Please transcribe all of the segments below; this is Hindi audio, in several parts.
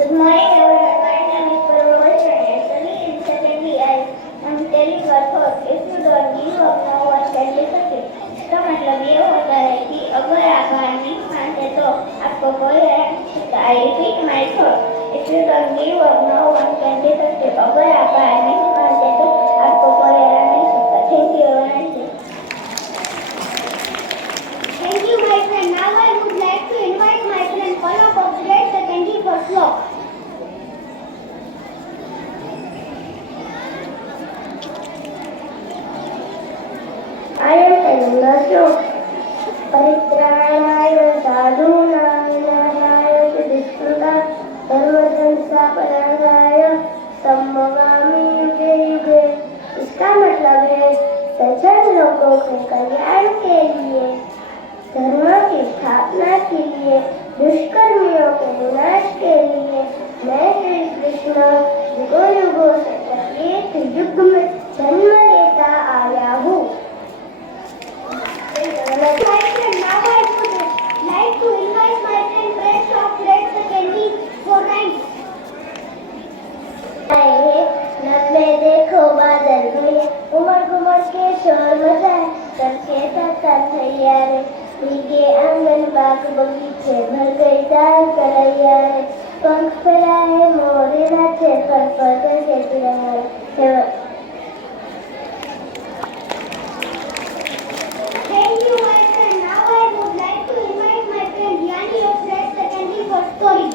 Good morning, everyone. My name is Parul Shani. Study in secondary. I am telling a thought. If you don't give up, no one can listen to it. इसका मतलब ये होता है कि अगर आप हार नहीं मानते तो आपको कोई I repeat my thought. If you don't give up, no one can listen to it. अगर आप हार नहीं मानते तो आपको कोई नहीं सकता. Thank you, everyone. Thank you, my friend. Now I would like to invite my friend Palak of grade secondary for floor. I am telling the truth. परित्राणाय साधूनां विनाशाय च दुष्कृतां धर्मसंस्थापनाय सम्भवामि युगे युगे. इसका मतलब है सज्जन लोगों के कल्याण के लिए, धर्म की स्थापना के लिए, दुष्कर्मियों के विनाश के लिए मैं श्री कृष्ण युगों युगों से प्रत्येक युग में जन्म लेता आया हूँ. Now I would like to invite my friend Prince of grade secondary for rhymes. नब्बे देखो बादल में उमड़ घुमड़ के शोर मचाए सबके साथ तैयार भीगे आंगन बाग बगीचे भर गई दाल कलैया रे पंख फैलाए मोरे नाचे पर करके तिरंगा. Thank you, my friend. Now I would like to invite my friend Yani of grade secondary for story.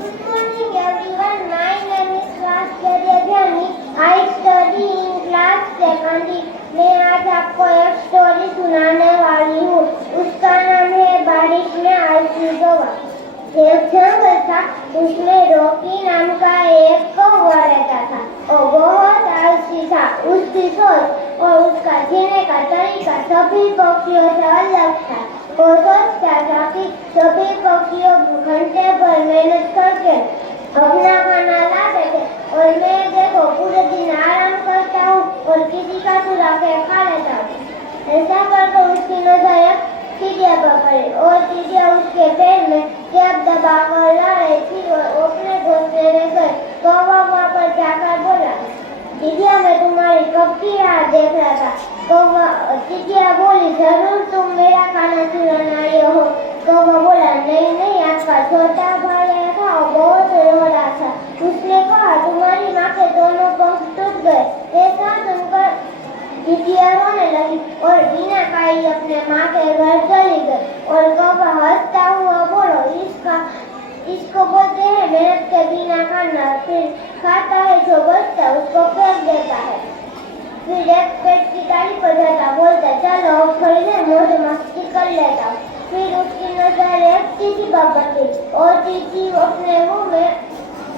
Good morning, everyone. My name is Rashtriya Yani. I study in class secondary. मैं आज आपको एक स्टोरी सुनाने वाली हूँ. उसका नाम है बारिश में आलसी गवा. एक जंगल था, उसमें रॉकी नाम का एक कौवा रहता था. वो बहुत आलसी था. उसकी सोच और उसका जीने का तरीका सभी पक्षियों से अलग था. वो सोचता था कि सभी पक्षियों घंटे भर मेहनत करके अपना खाना लाते थे और मैं देखो पूरे दिन आराम करता हूँ और किसी का चुरा के खा लेता हूँ. ऐसा करके उसकी नजर एक चिड़िया पर पड़ी और चिड़िया उसके पैर में कैप दबा कर ला रही थी और अपने घोंसले में गई. कौवा वहाँ पर जाकर बोला, चिड़िया मैं तुम्हारी कब की राह देख रहा था. कौवा चिड़िया बोली, जरूर तुम मेरा खाना चुराने आए हो. कौवा बोला, नहीं नहीं, आपका छोटा भाई आया था और बहुत रो रहा था. उसने कहा, तुम्हारी माँ के दोनों पंख टूट गए. ऐसा सुनकर चिड़िया रोने लगी और बिना खाई अपने माँ के घर चली गई. और कौवा हंसता हुआ बोलो, इसको बोलते हैं मेहनत के बिना खाना. फिर खाता है जो बचता उसको फेंक देता है. फिर एक पेट की डाली पर जाता बोलता, चलो थोड़ी देर मौज मस्ती कर लेता हूँ. फिर उसकी नजर एक चींटी पर पड़ी और चींटी अपने मुंह में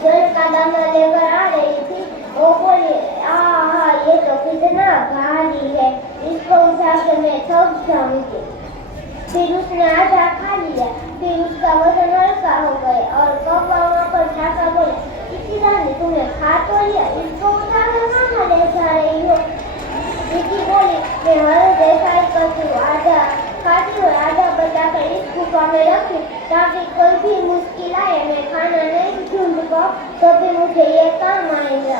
जल का दाना लेकर आ रही थी. वो बोली, आहा ये तो कितना भारी है, इसको उठा के मैं थक जाऊंगी. फिर उसने आधा खा लिया. फिर उसका वजन हल्का हो गया और कौवा वहाँ पर जाकर बोला, किसी रानी तुमने खा तो लिया, इसको उठा कर कहाँ ले जा रही हो. चींटी बोली, मैं हर जैसा ही करती हूँ, आधा खाती हूँ आधा बचाकर इस गुफा में रखी ताकि कोई भी मुश्किल आए मैं खाना नहीं ढूंढ पाऊँ तो भी मुझे ये काम आएगा।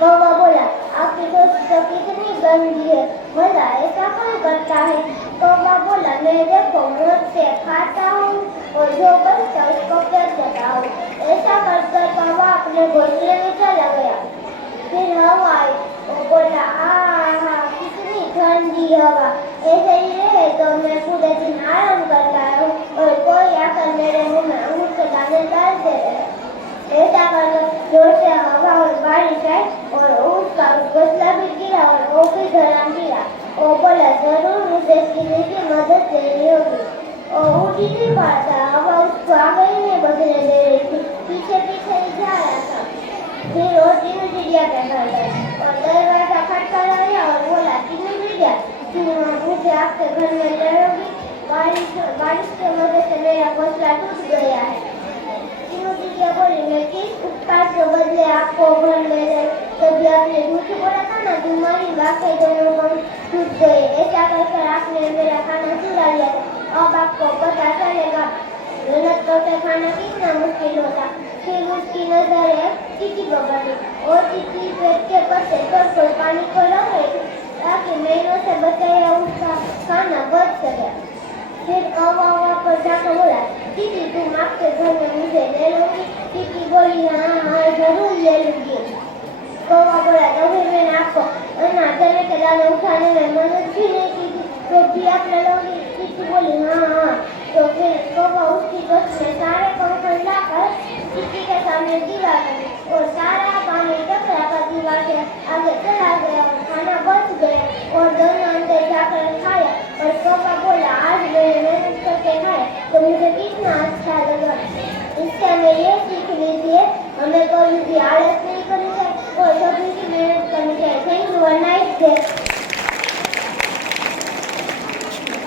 कौवा बोला, आपकी दोस्ती तो कितनी गंदी है, भला ऐसा कौन करता है? कौवा बोला, मैं देखो मौत से खाता हूँ और जो बचता उसको फेंक हूँ। ऐसा करके कौवा अपने घोंसले में चला गया। फिर हवा आई, वो बोला, आहा कितनी ठंडी हवा, ऐसे ही रहे तो मैं पूरे दिन आराम करता हूँ और कोई आकर मेरे मुंह में अंगूर के दाने डालते रहे। ऐसा करके जोर से हवा और बारिश आई और उसका घोंसला भी गिरा और वो भी धड़ाम गिरा। वो बोला, जरूर मुझे किसी की मदद लेनी होगी। वो उठ ही नहीं पाता, हवा उसको आगे ही नहीं बढ़ने दे रही थी, पीछे पीछे ही जा रहा था। फिर वो तीनों चिड़िया के घर गए और दरवाजा खटखटाया और बोला, तीनों चिड़िया तुम मुझे आपके घर में ले लोगी? बारिश की वजह से मेरा घोंसला टूट गया है। तीनों चिड़िया बोली, मैं किस उपकार के बदले आपको घर ले गई? तभी आपने झूठ बोला था ना, तुम्हारी बाकी दोनों घर टूट गए। ऐसा कहकर आपने मेरा खाना चुरा लिया था, अब आपको पता चलेगा मेहनत करके खाना कितना मुश्किल होता। फिर उसकी नजर एक चींटी पर पड़ी और चींटी पेट के पत्ते तोड़ पानी को रख रही थी ताकि महीनों से बचाया उसका खाना बच सके। फिर कौवा वापस जाकर बोला, चींटी तुम आपके घर में मुझे ले लोगी? चींटी बोली, हाँ जरूर ले लूंगी। कौवा बोला, तो फिर मैंने आपको चने के दाने उठाने में मदद भी नहीं की थी, तो भी आप ले लोगी? चींटी बोली, हाँ। तो फिर कौवा उसकी गोश्त में सारे कंकड़ लाकर चींटी के सामने दीवार करी और सारा पानी टकरा कर दीवार के आगे चला गया और खाना बच गया और दोनों अंदर जाकर खाया। और कौवा बोला, आज मैंने मेहनत करके खाया तो मुझे कितना अच्छा लगा। इससे हमें ये सीख लीजिए, हमें कभी भी आलस नहीं करनी चाहिए और कभी भी मेहनत करनी चाहिए। Thank you, nice day.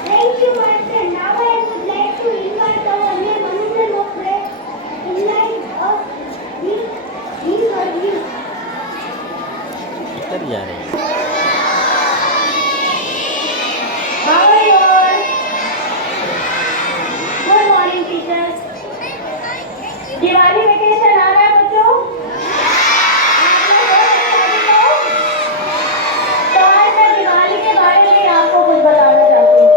Thank you, my friend. Now I would like to invite our new Manuel Mokre in line of his or you. कर जा रहे हैं। How are you all? Good morning, teachers. Diwali vacation आ रहा है बच्चों? आप लोग सभी लोग? तो आज मैं दिवाली के बारे में आपको कुछ बताना चाहती हूँ।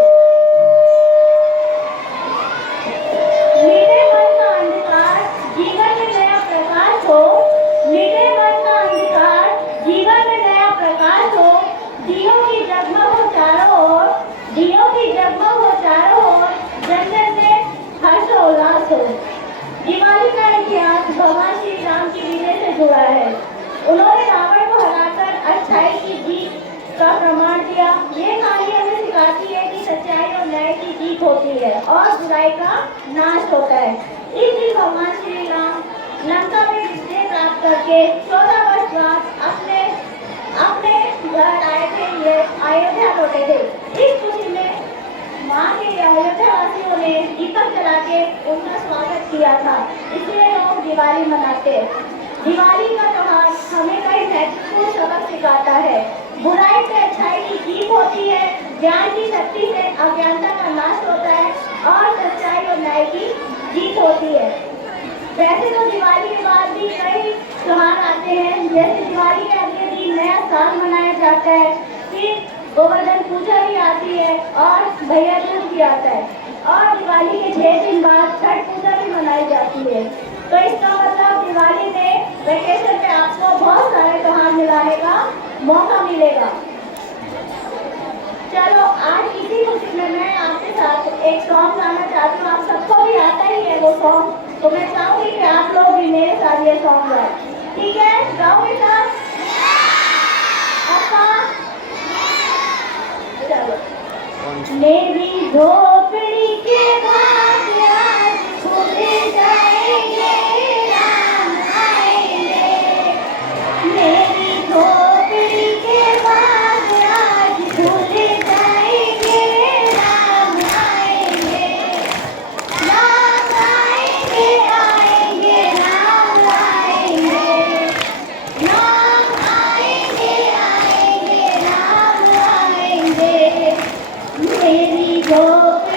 मीठे मन का अंधकार जीवन में नया प्रकाश हो, मीठे मन का अंधकार जीवन में नया प्रकाश हो, दियों की जगमग हो चारों ओर, दियों की जगमग हो चारों ओर, जन जन में हर्षोल्लास हो। दिवाली का इतिहास भगवान श्री राम की विजय से जुड़ा है। उन्होंने रावण को हराकर अच्छाई की जीत का प्रमाण दिया। ये कहानी हमें सिखाती है कि सच्चाई और न्याय की जीत होती है और बुराई का नाश होता है। इस दिन भगवान श्री राम लंका में विजय प्राप्त करके 14 वर्ष बाद अपने घर आए थे, ये अयोध्या लौटे थे। इस खुशी में माँ के अयोध्या वासियों ने दीपक जला के उनका स्वागत किया था, इसलिए लोग दिवाली मनाते हैं। दिवाली का त्योहार हमें कई महत्वपूर्ण सबक सिखाता है। बुराई से अच्छाई की जीत होती है, ज्ञान की शक्ति से अज्ञानता का नाश होता है और सच्चाई और न्याय की जीत होती है। वैसे तो दिवाली के बाद भी कई त्योहार आते हैं, जैसे दिवाली के अगले दिन नया साल मनाया जाता है, फिर गोवर्धन पूजा भी आती है और भैया दूज भी आता है और दिवाली के 6 दिन बाद छठ पूजा भी मनाई जाती है। तो इसका मतलब दिवाली में वेकेशन में आपको बहुत सारे त्योहार मिलाने का मौका मिलेगा। चलो आज इसी खुशी में मैं आपके साथ एक सॉन्ग गाना चाहती हूँ। आप सबको भी आता ही है वो सॉन्ग, तो मैं चाहूँगी कि आप लोग भी मेरे साथ ये सॉन्ग गाएं। ठीक है, गाओगे साथ? मेरी झोपड़ी के भाग्य आज खुल जाएंगे, राम आएंगे। मेरी झोपड़ी के भाग्य आज खुल जाएंगे, राम आएंगे। राम आएंगे, आएंगे, राम आएंगे। राम आएंगे, आएंगे, राम आएंगे। मेरी झोपड़ी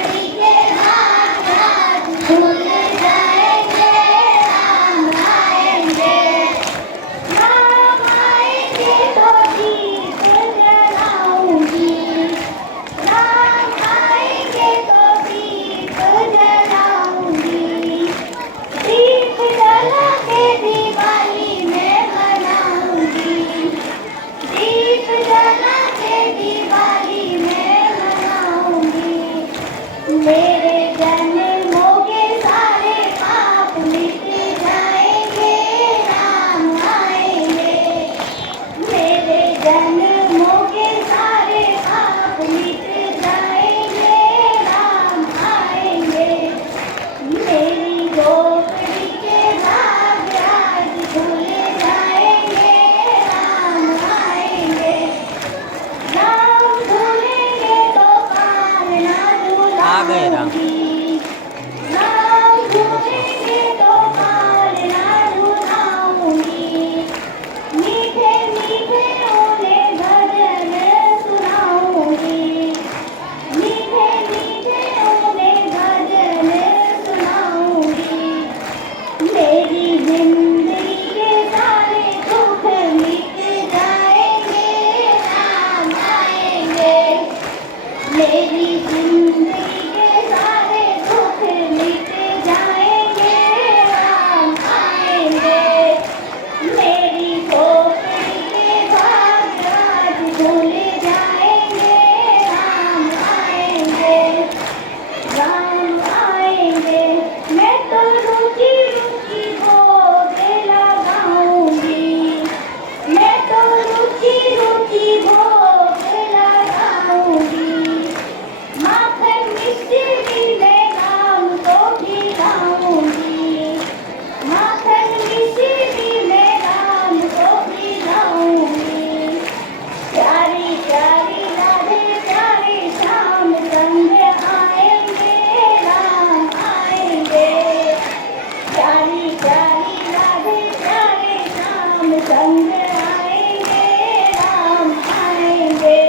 संग आएंगे, राम आएंगे।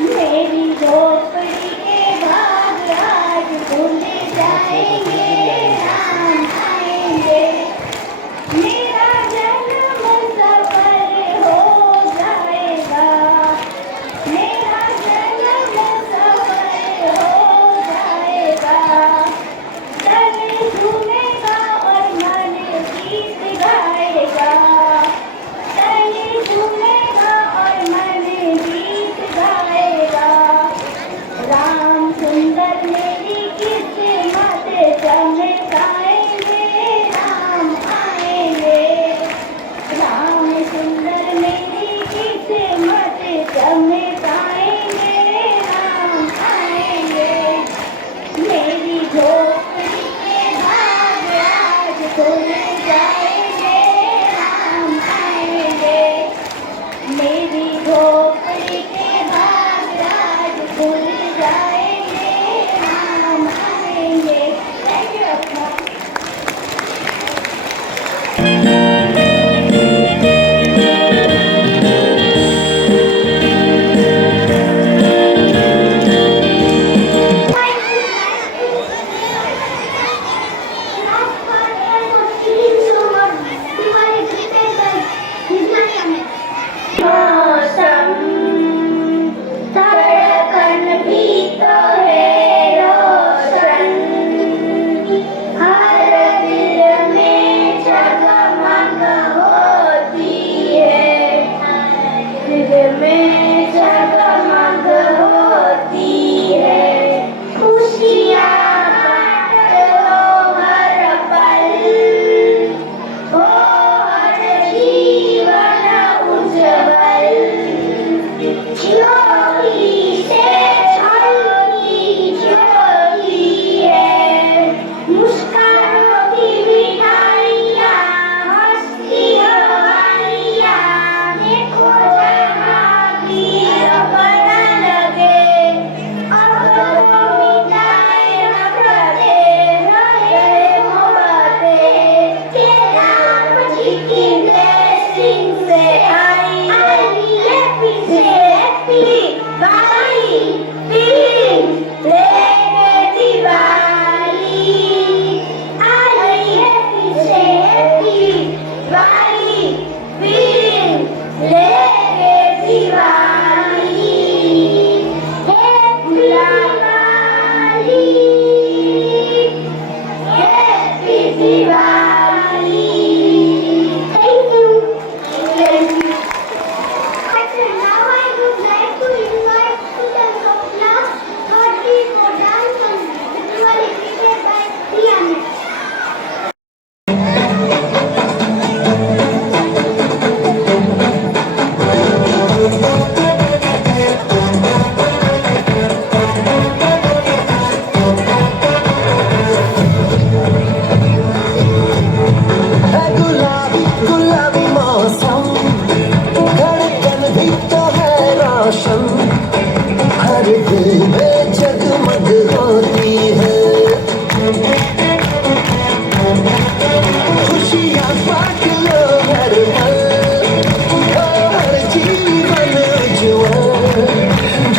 मेरी झोपड़ी के भाग आज खुल जाएंगे, राम आएंगे। मेरा जन्म सफल हो जाएगा, मेरा जन्म सफल हो जाएगा। तन झूमेगा और मन गीत गाएगा, तन झूमेगा और मन गीत गाएगा। राम सुंदर मेरी किस्मत चमकाएंगे, राम आएंगे। राम सुंदर मेरी किस्मत चमकाएंगे, राम आएंगे। मेरी झोपड़ी के भाग आज खुल जाएंगे, राम आएंगे। मेरी झोपड़ी के भाग आज खुल जाएंगे, राम आएंगे। थैंक यू अप्पा। मौसम धड़कन भी तो है रोशन, हर दिल में जगमग होती है, दिल में जगमग होती है। खुशियाँ बांट लो हर पल, हो हर जीवन उज्जवल। ज्योति से झलकी ज्योति है, मुस्कानों की मिठाइयाँ, हंसती हवाइयाँ। देखो जहाँ भी अपना लगे, अब वो मिटाए नफरतें, रहे मोहब्बतें। के राम जी की ब्लेसिंग से आई हैप्पी से हैप्पी दिवाली, फीलिंग लेके दिवाली। आई हैप्पी से हैप्पी दिवाली, फीलिंग लेके Diwali. Happy Diwali, happy Diwali. Thank you. Thank you. Now I would like to invite to the class 30 for dance and Diwali cricket by Rihanna. है गुलाबी गुलाबी मौसम, धड़कन भी तो है रोशन, हर दिल में जगमग होती है। खुशियाँ बांट लो हर पल, हो हर जीवन उज्ज्वल।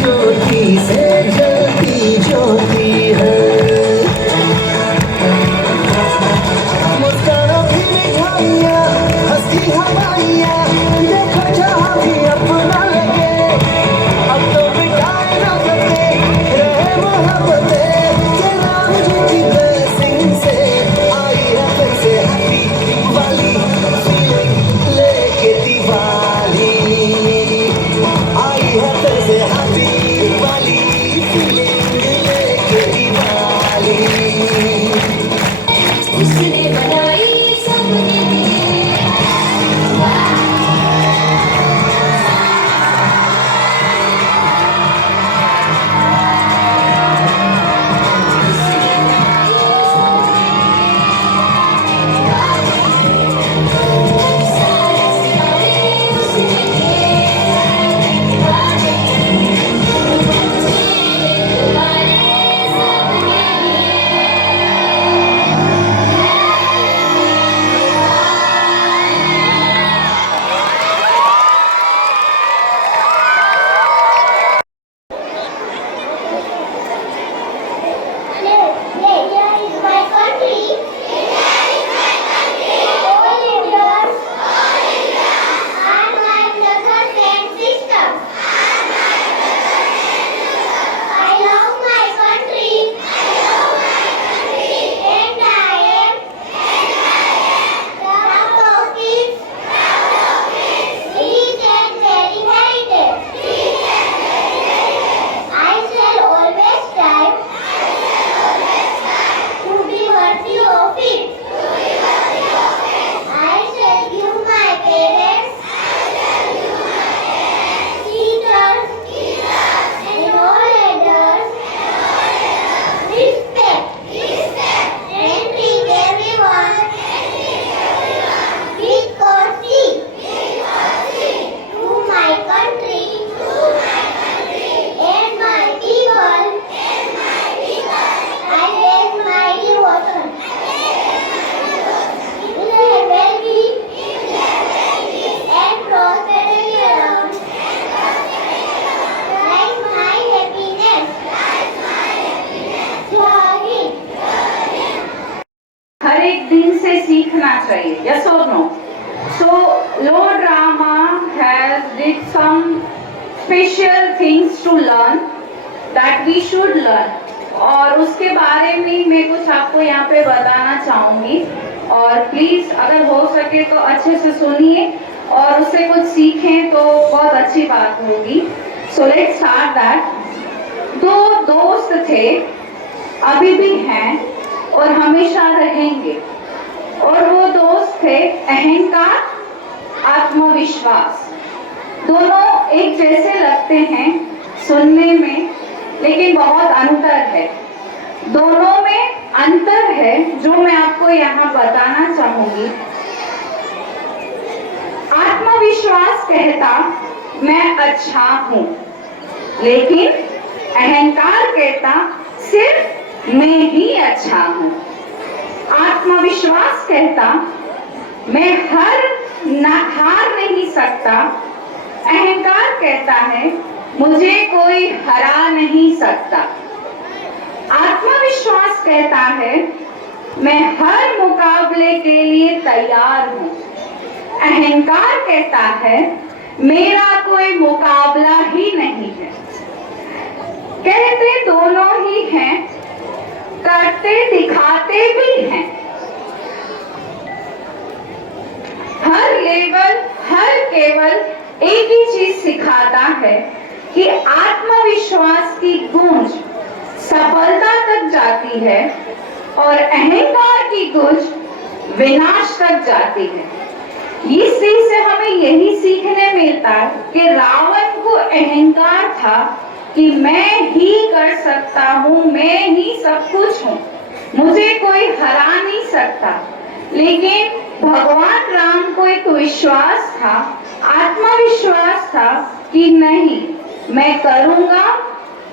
ज्योति से जलती ज्योति है, मुस्कानों की मिठाइयाँ, हंसती हवाइयाँ। देखो जहाँ भी अपना लगे, अब तो मिटाए नफरतें, रहे मोहब्बतें। के राम जी की ब्लेसिंग से आई है फिर से हैप्पी दिवाली, फीलिंग लेके दिवाली। आई है फिर से हैप्पी दिवाली, फीलिंग लेके दिवाली। उसने बनाई सबने special things to learn that we should learn, और उसके बारे में मैं कुछ आपको यहाँ पे बताना चाहूँगी। और प्लीज़ अगर हो सके तो अच्छे से सुनिए और उससे कुछ सीखें तो बहुत अच्छी बात होगी। So let's start that. दो दोस्त थे, अभी भी हैं और हमेशा रहेंगे, और वो दोस्त थे अहंकार, आत्मविश्वास। दोनों एक जैसे लगते हैं सुनने में, लेकिन बहुत अंतर है। दोनों में अंतर है जो मैं आपको यहाँ बताना चाहूंगी। आत्मविश्वास कहता मैं अच्छा हूँ, लेकिन अहंकार कहता सिर्फ मैं ही अच्छा हूँ। आत्मविश्वास कहता मैं हार नहीं सकता, अहंकार कहता है मुझे कोई हरा नहीं सकता। आत्मविश्वास कहता है मैं हर मुकाबले के लिए तैयार हूँ, अहंकार कहता है मेरा कोई मुकाबला ही नहीं है। कहते दोनों ही हैं, करते दिखाते भी हैं। हर लेवल, हर केवल एक ही चीज सिखाता है कि आत्मविश्वास की गूंज सफलता तक जाती है और अहंकार की गूंज विनाश तक जाती है। इस चीज से हमें यही सीखने मिलता है कि रावण को अहंकार था कि मैं ही कर सकता हूँ, मैं ही सब कुछ हूँ, मुझे कोई हरा नहीं सकता। लेकिन भगवान राम को एक विश्वास था, आत्मविश्वास था कि नहीं, मैं करूँगा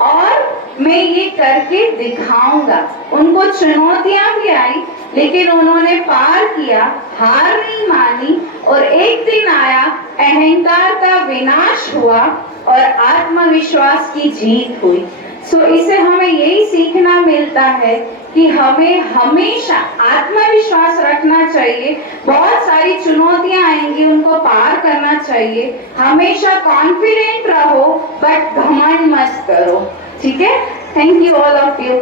और मैं ये करके दिखाऊंगा। उनको चुनौतियां भी आई, लेकिन उन्होंने पार किया, हार नहीं मानी, और एक दिन आया अहंकार का विनाश हुआ और आत्मविश्वास की जीत हुई। सो इसे हमें यही सीखना मिलता है कि हमें हमेशा आत्मविश्वास रखना चाहिए। बहुत सारी चुनौतियां आएंगी, उनको पार करना चाहिए। हमेशा कॉन्फिडेंट रहो, बट घमंड मत करो। ठीक है? Thank you all of you.